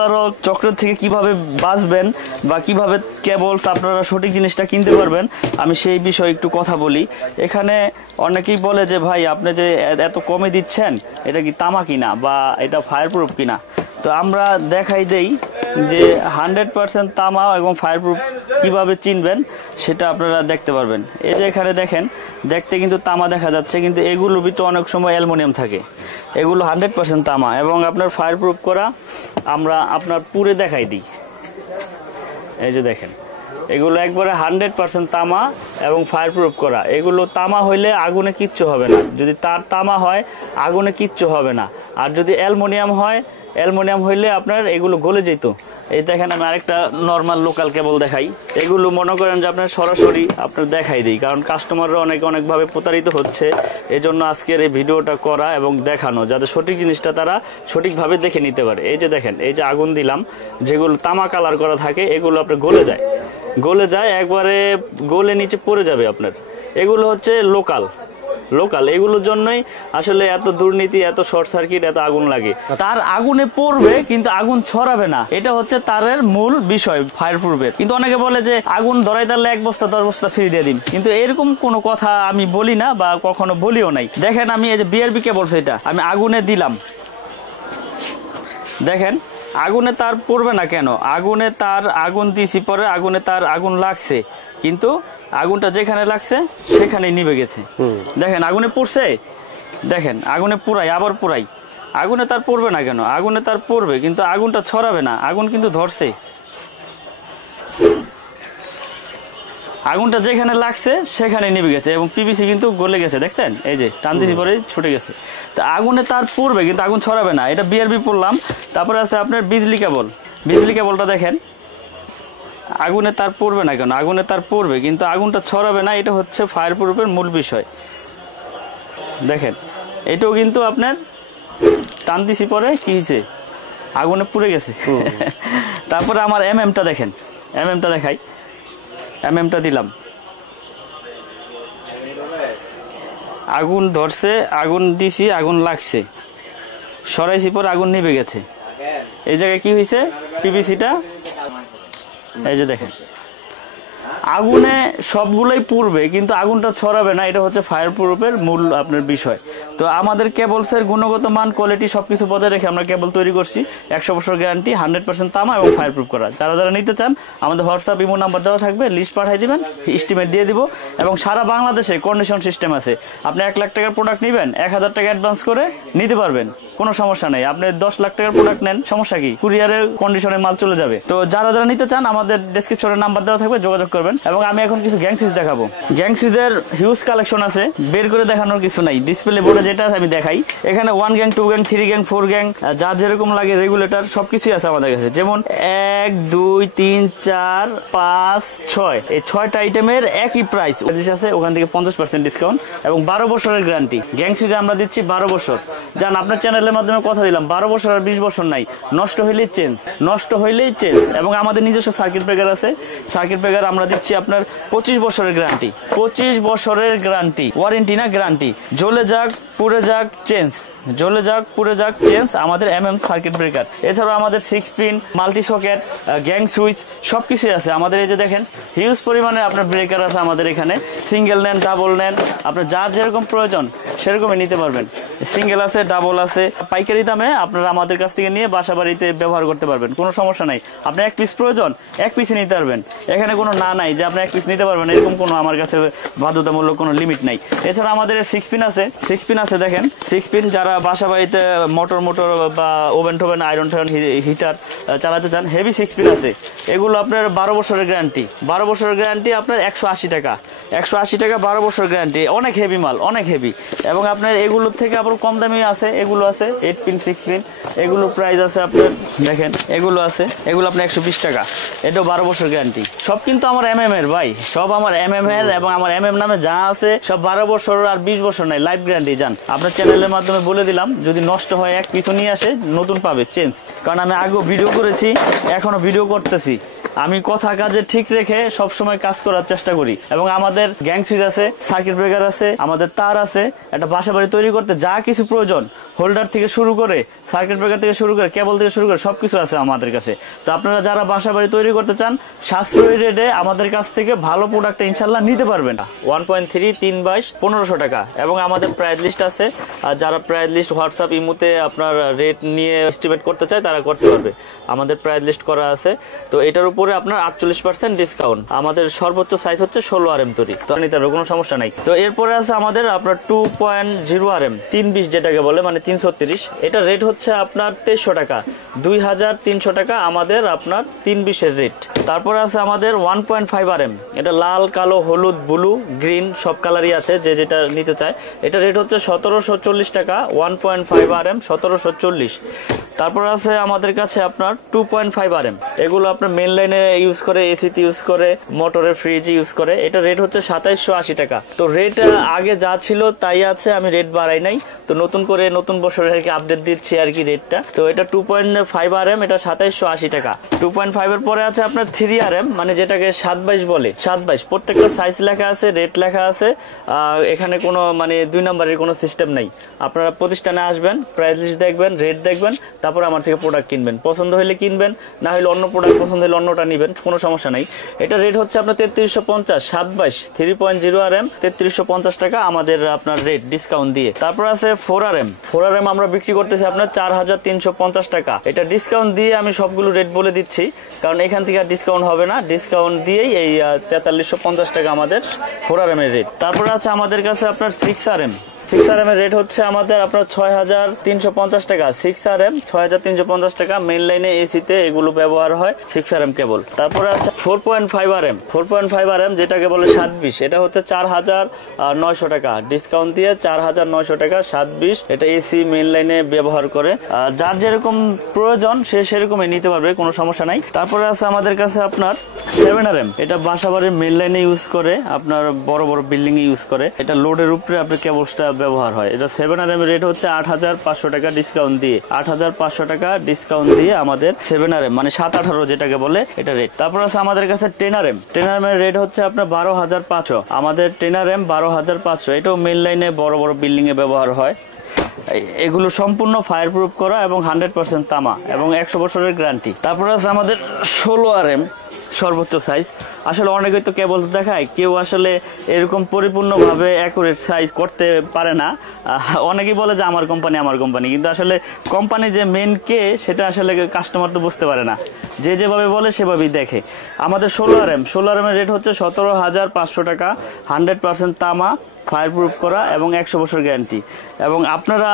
প্রতারক চক্র থেকে কিভাবে বাঁচবেন বা কিভাবে কেবলস আপনারা সঠিক জিনিসটা কিনতে পারবেন, আমি সেই বিষয়ে একটু কথা বলি। এখানে অনেকেই বলে যে ভাই আপনি যে এত কমে দিচ্ছেন, এটা কি তামা কিনা বা এটা ফায়ারপ্রুফ কিনা। তো আমরা দেখাই দেই যে 100% তামা এবং ফায়ারপ্রুফ কিভাবে চিনবেন সেটা আপনারা দেখতে পারবেন। এই যে এখানে দেখেন, দেখতে কিন্তু তামা দেখা যাচ্ছে, কিন্তু এগুলোর ভিতরে অনেক সময় অ্যালুমিনিয়াম থাকে। এগুলো 100% তামা এবং আপনার ফায়ারপ্রুফ করা। আমরা আপনার পুরে দেখাই দিই। এই যে দেখেন, এগুলো একবারে 100% তামা এবং ফায়ারপ্রুফ করা। এগুলো তামা হইলে আগুনে কিচ্ছু হবে না, যদি তার তামা হয় আগুনে কিচ্ছু হবে না। আর যদি অ্যালুমিনিয়াম হয়, অ্যালুমিনিয়াম হইলে আপনার এগুলো গলে যেত। এই দেখেন, আমি আরেকটা নর্মাল লোকাল কেবল দেখাই। এগুলো মনে করেন যে আপনার সরাসরি আপনার দেখাই দিই, কারণ কাস্টমাররা অনেকভাবে প্রতারিত হচ্ছে। এই জন্য আজকের এই ভিডিওটা করা এবং দেখানো, যাতে সঠিক জিনিসটা তারা সঠিকভাবে দেখে নিতে পারে। এই যে দেখেন, এই যে আগুন দিলাম, যেগুলো তামা কালার করা থাকে এগুলো আপনার গলে যায় একবারে, গলে নিচে পড়ে যাবে আপনার। এগুলো হচ্ছে লোকাল, এগুলোর জন্যই আসলে এত দুর্নীতি, এত শর্ট সার্কিট, এত আগুন লাগে। তার আগুনে পড়বে কিন্তু আগুন ছড়াবে না, এটা হচ্ছে তারের মূল বিষয় ফায়ারপ্রুফের। কিন্তু অনেকে বলে যে আগুন ধরাই তাহলে 1 বস্তা 10 বস্তা ফ্রি দিয়ে দিন, কিন্তু এরকম কোনো কথা আমি বলি না বা কখনো বলিও নাই। দেখেন, আমি এই যে বিআরবি কেবল, সেটা আমি আগুনে দিলাম, দেখেন আগুনে তার পড়বে না কেন? আগুনে তার আগুন দিছি, পরে আগুনে তার আগুন লাগছে, কিন্তু আগুনটা যেখানে লাগছে সেখানেই নিভে গেছে। দেখেন আগুনে পড়ছে, দেখেন আগুনে পুরাই, আবার পুরাই, আগুনে তার পড়বে না কেন? আগুনে তার পড়বে কিন্তু আগুনটা ছড়াবে না, আগুন কিন্তু ধরছে। আগুনটা যেখানে লাগছে সেখানে নিভে গেছে এবং পিভিসি কিন্তু গলে গেছে, দেখছেন? এই যে টান দিছি পরে ছুটে গেছে। তো আগুনে তার পড়বে কিন্তু আগুন ছড়াবে না। এটা বিআরবি পড়লাম। তারপরে আছে আপনার বিজলি কেবল। বিজলি কেবলটা দেখেন, আগুনে তার পড়বে না কেন? আগুনে তার পড়বে কিন্তু আগুনটা ছড়াবে না। এটা হচ্ছে ফায়ারপ্রুফের মূল বিষয়। দেখেন, এটাও কিন্তু আপনার টান দিছি পরে কি হয়েছে, আগুনে পুড়ে গেছে। তারপরে আমার এমএমটা দেখেন, এমএমটা দেখাই। এমএমটা দিলাম, আগুন ধরছে, আগুন দিছি, আগুন লাগছে, সরাইছি পরে আগুন নিভে গেছে। এই জায়গায় কি হয়েছে, পিভিসিটা এই যে দেখেন, আগুনে সবগুলোই পুড়বে কিন্তু আগুনটা ছড়াবে না। এটা হচ্ছে ফায়ারপ্রুফের মূল আপনার বিষয়। তো আমাদের কেবলসের গুণগত মান, কোয়ালিটি সবকিছু বজায় রেখে আমরা কেবল তৈরি করছি। 100 বছর গ্যারান্টি, 100% তামা এবং ফায়ারপ্রুফ করা। যারা নিতে চান আমাদের হোয়াটসঅ্যাপ ইমো নাম্বার দেওয়া থাকবে, লিস্ট পাঠিয়ে দিবেন, এস্টিমেট দিয়ে দিব। এবং সারা বাংলাদেশে কন্ডিশন সিস্টেম আছে। আপনি 1 লাখ টাকার প্রোডাক্ট নেবেন, 1000 টাকা অ্যাডভান্স করে নিতে পারবেন, কোনো সমস্যা নেই। আপনি 10 লাখ টাকার প্রোডাক্ট নেন, সমস্যা কি? কুরিয়ারের কন্ডিশনে মাল চলে যাবে। তো যারা নিতে চান আমাদের ডেসক্রিপশনে নাম্বার দেওয়া থাকবে, যোগাযোগ করবেন। এবং আমি এখন কিছু গ্যাং সুইচ দেখাবো। গ্যাং সুইচের হিউজ কালেকশন আছে, বের করে দেখানোর কিছু নাই। ডিসপ্লে বোর্ডে যেটা আছে আমি দেখাই। এখানে 1 গ্যাং, 2 গ্যাং, 3 গ্যাং, 4 গ্যাং, যার যেরকম লাগে রেগুলেটর সবকিছুই আছে আমাদের কাছে। যেমন 1, 2, 3, 4, 5, 6, এই 6টা আইটেমের একই প্রাইস আছে। ওখান থেকে 50% ডিসকাউন্ট এবং 12 বছরের গ্যারান্টি। গ্যাং সুইচে আমরা দিচ্ছি 12 বছর। জান, আপনার চ্যানেলের মাধ্যমে কথা দিলাম, 12 বছর আর 20 বছর নাই। নষ্ট হইলেই চেঞ্জ। এবং আমাদের নিজস্ব সার্কিট ব্রেকার আছে। সার্কিট ব্রেকার আমরা দিচ্ছি আপনার 25 বছরের গ্যারান্টি। 25 বছরের গ্যারান্টি, ওয়ারেন্টি না গ্যারান্টি। জ্বলে যাক, পুড়ে যাক, চেঞ্জ। জ্বলে যাক, পুড়ে যাক, চেঞ্জ। আমাদের এমএম সার্কিট ব্রেকার। এছাড়াও আমাদের 6 pin, multi socket, gang switch সবকিছুই আছে আমাদের। এই যে দেখেন, হিউজ পরিমাণে আপনার ব্রেকার আছে আমাদের এখানে। সিঙ্গেল নেন, ডাবল নেন, আপনার যার যেরকম প্রয়োজন সেরকমই নিতে পারবেন। সিঙ্গেল আছে, ডাবল আছে, পাইকারি দামে আপনারা আমাদের কাছ থেকে নিয়ে বাসা বাড়িতে ব্যবহার করতে পারবেন, কোনো সমস্যা নাই। আপনার 1 পিস প্রয়োজন, 1 পিসই নিতে পারবেন। এখানে কোনো নাই যে আপনি 1 পিস নিতে পারবেন, এরকম কোনো আমার কাছে বাধ্যতামূলক কোনো লিমিট নাই। এছাড়া আমাদের 6 পিন আছে, 6 পিন আছে দেখেন। 6 পিন যারা বাসা বাড়িতে মোটর বা ওভেন টোভেন, আয়রন টায়রন, হিটার চালাতে চান, হেভি 6 পিন আছে। এগুলো আপনার 12 বছরের গ্যারান্টি। 12 বছরের গ্যারান্টি আপনার 180 টাকা। 180 টাকা 12 বছর গ্যারান্টি। অনেক হেভি মাল, অনেক হেভি। এবং আপনার এগুলোর থেকে আবার কম দামি আছে, এগুলো আছে 8 পিন, 6 পিন। এগুলো প্রাইস আছে আপনার দেখেন, এগুলো আছে, এগুলো আপনার 120 টাকা। এটাও 12 বছর গ্যারান্টি। সব কিন্তু আমার এমএম এর ভাই, সব আমার এমএম এর। এবং আমার এমএম নামে যা আছে সব 12 বছর আর 20 বছর নাই, লাইফ গ্যারান্টি। জান, আপনার চ্যানেলের মাধ্যমে বলে দিলাম, যদি নষ্ট হয় 1 পিছু নিয়ে আসে, নতুন পাবে, চেঞ্জ। কারণ আমি আগেও ভিডিও করেছি, এখনো ভিডিও করতেছি। আমি কথা কাজে ঠিক রেখে সব সময় কাজ করার চেষ্টা করি এবং আমাদের গ্যাং সুইচ আছে, সার্কিট ব্রেকার আছে, আমাদের তার আছে। একটা বাসাবাড়ি তৈরি করতে যা কিছু প্রয়োজন, হোল্ডার থেকে শুরু করে, সার্কিট ব্রেকার থেকে শুরু করে, কেবল থেকে শুরু করে সবকিছু আছে আমাদের কাছে। তো আপনারা যারা বাসাবাড়ি তৈরি করতে চান, সাশ্রয়ী রেটে আমাদের কাছ থেকে ভালো প্রোডাক্ট ইনশাল্লাহ নিতে পারবেন। 1.3 3/22 1500 টাকা এবং আমাদের প্রাইস লিস্ট আছে। আর যারা প্রাইস লিস্ট হোয়াটসঅ্যাপ ইমুতে আপনার রেট নিয়ে এস্টিমেট করতে চায় তারা করতে পারবে। আমাদের প্রাইস লিস্ট করা আছে। তো এটার উপরে আপনার 48% ডিসকাউন্ট। আমাদের সর্বোচ্চ সাইজ হচ্ছে 16 RM তৈরি, তো নিতে হবে, কোনো সমস্যা নাই। তো এরপরে আছে আমাদের আপনার 2.0 RM 320 যেটাকে বলে, মানে 330। এটা রেট হচ্ছে আপনার 2300 টাকা, 2300 টাকা আমাদের আপনার 320 এর রেট। তারপরে আছে আমাদের 1.5 RM, এটা লাল, কালো, হলুদ, ব্লু, গ্রিন সব কালারই আছে, যে যেটা নিতে চায়। এটা রেট হচ্ছে 1740 টাকা, 1.5 RM 1740। তারপর আছে আমাদের কাছে আপনার 2.5 RM, এগুলো আপনার মেন লাইনে ইউজ করে, এসিতে ইউজ করে, মোটরের ফ্রিজ ইউজ করে। এটা রেট হচ্ছে 2780 টাকা। তো রেট আগে যা ছিল তাই আছে, আমি রেট বাড়াই নাই। তো নতুন করে নতুন বছরের আর কি আপডেট দিচ্ছি আর কি রেটটা। তো এটা 2.5 RM, এটা 2780 টাকা। 2.5 এর পরে আছে আপনার 3 RM, মানে যেটাকে 7/22 বলে। 7/22 প্রত্যেকটা সাইজ লেখা আছে, রেট লেখা আছে। এখানে কোনো মানে 2 নম্বরের কোনো সিস্টেম নাই। আপনারা প্রতিষ্ঠানে আসবেন, প্রাইস লিস্ট দেখবেন, রেট দেখবেন, তারপর আমার থেকে প্রোডাক্ট কিনবেন। পছন্দ হলে কিনবেন, না হলে অন্য প্রোডাক্ট পছন্দ হলে অন্যটা নেবেন, কোনো সমস্যা নাই। এটা রেট হচ্ছে আপনার 3350, 7/22 3.0 RM 3350 টাকা আমাদের আপনার রেট ডিসকাউন্ট দিয়ে। তারপর আছে 4 RM। 4 RM আমরা বিক্রি করতেছি আপনার 4350 টাকা। এটা ডিসকাউন্ট দিয়ে আমি সবগুলো রেট বলে দিচ্ছি, কারণ এখান থেকে আর ডিসকাউন্ট হবে না। ডিসকাউন্ট দিয়েই এই 4350 টাকা আমাদের 4 RM এর রেট। তারপর আছে আমাদের কাছে আপনার 6 RM। 6 RM এর রেট হচ্ছে আমাদের আপনার 6350 টাকা। 6 RM 6350 টাকা। মেইন লাইনে এসিতে এগুলো ব্যবহার হয় 6 RM কেবল। তারপরে আছে 4.5 RM। 4.5 RM যেটাকে বলে 720, এটা হচ্ছে 4900 টাকা। ডিসকাউন্ট দিয়ে 4900 টাকা 720। এটা এসি মেইন লাইনে ব্যবহার করে, যার যেরকম প্রয়োজন সে সেরকমই নিতে পারবে, কোনো সমস্যা নাই। তারপরে আছে আমাদের কাছে আপনার 7 RM, এটা বাসাবাড়ির মেইন লাইনে ইউজ করে, আপনার বড় বড় বিল্ডিং এ ইউজ করে। এটা লোডের উপরে আপনি কেবলটা ব্যবহার হয়। এটা 7 RM রেট হচ্ছে 8500 টাকা ডিসকাউন্ট দিয়ে। 8500 টাকা ডিসকাউন্ট দিয়ে আমাদের 7 RM মানে 718 যেটাকে বলে এটা রেট। তারপর আছে আমাদের কাছে 10 RM। 10 RM এর রেট হচ্ছে আপনার 12500। আমাদের 10 RM 12500। এটাও মেইন লাইনে বড় বড় বিল্ডিং এ ব্যবহার হয়। এগুলো সম্পূর্ণ ফায়ার প্রুফ করা এবং 100% তামা এবং 100 বছরের গ্যারান্টি। তারপর আছে আমাদের 16 RM সর্বোচ্চ সাইজ। আসলে অনেকেই তো কেবলস দেখায়, কেউ আসলে এরকম পরিপূর্ণভাবে অ্যাকুরেট সাইজ করতে পারে না। অনেকেই বলে যে আমার কোম্পানি, কিন্তু আসলে কোম্পানি যে মেন কে সেটা আসলে কাস্টমার তো বুঝতে পারে না। যে যেভাবে বলে সেভাবেই দেখে। আমাদের 16 RM এর রেট হচ্ছে 17500 টাকা, 100% তামা, ফায়ার প্রুফ করা এবং 100 বছর গ্যারান্টি। এবং আপনারা